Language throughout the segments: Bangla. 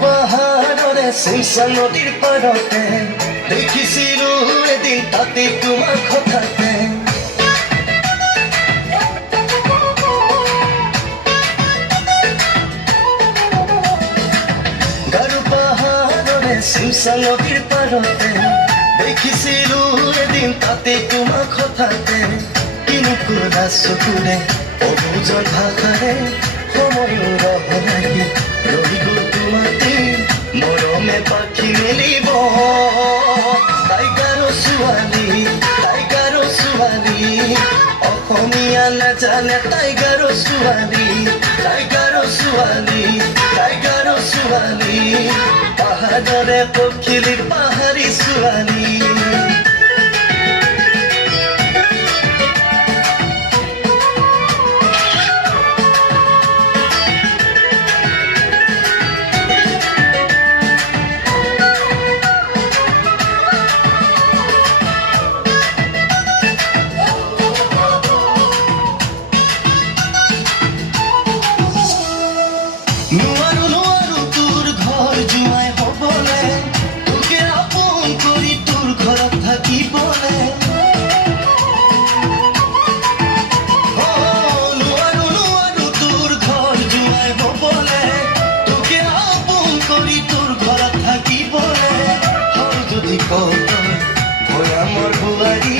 পাহাড়রে শিমশা নদীর পারতে দেখিছিলো এদিন তাতে তোমার কথাতে গারো পাহাড়রে শিমশা নদীর পারতে দেখিছিলো এদিন তাতে তোমার কথাতে কিন্তু রাসকুলে অবুজন ভাষাৰে সময় ৰহ লাগি ৰহি গ'ল তোমাতে মৰমে পাখি মেলিব তাইকাৰো ছোৱালী অসমীয়া নাজানে তাইকাৰো ছোৱালী পাহাৰৰে পখিলি পাহাৰী ছোৱালী নোৱাৰো তোৰ ঘৰ জোৱাই হ'বলে তোকে আপোন কৰি তোৰ ঘৰত থাকিবলে নোৱাৰো তোৰ ঘৰ জোৱাই হ'বলে তোকে আপোন কৰি তোৰ ঘৰত থাকিবলে হ'ল যদি কয় ভৈয়ামৰ বোৱাৰী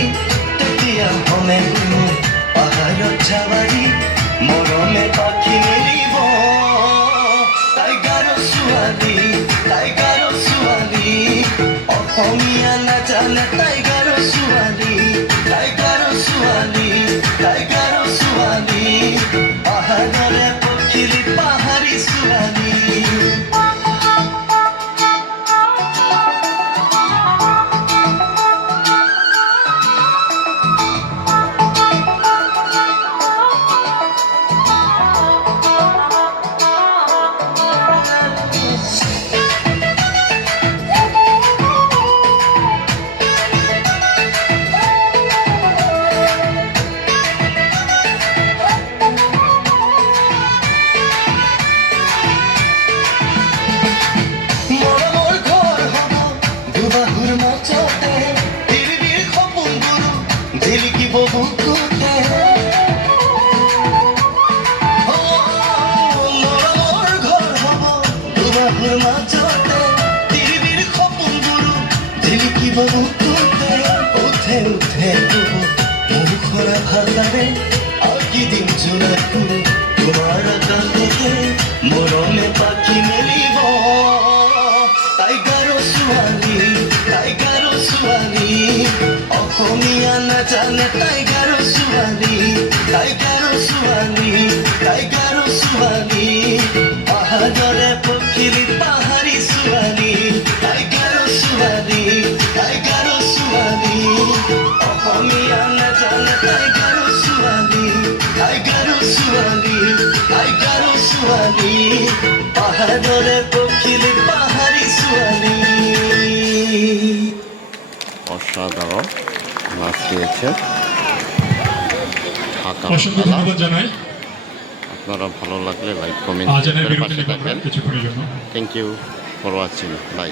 তেতিয়া হ'লে পাহাৰত যাবাৰী মৰমে পাখি মেলিব টাইগাৰো ছোৱালী অসমীয়া নাজানে টাইগাৰো ছোৱালী পাহাৰৰে পখিলি পাহাৰী ছোৱালী বুকুতে মৰমৰ ঘৰ হ'ব দুবাহুৰ মাজতে তিৰিবিৰ সপোনবোৰো জিলিকিব বুকুতে উঠে মুখৰা ভাষাৰে আঁকি দিম জোনাকো তোমাৰ কাষতে মৰমে পাখি মেলিব টাইগাৰো ছোৱালী অসমীয়া নাজানে টাইগাৰো ছোৱালী পাহাৰৰে পখিলি পাহাৰী ছোৱালী টাইগাৰো ছোৱালী অসমীয়া নাজানে টাইগাৰো ছোৱালী পাহাৰৰে পখিলি পাহাৰী ছোৱালী অসাধারণ নাচ দিয়েছে অসংখ্য ধন্যবাদ জানাই। আপনারা ভালো লাগলে লাইক কমেন্ট আজানের করে বিরতি পাশে নিব আমরা থাকবেন। কিছুক্ষণের জন্য। Thank you for watching. By.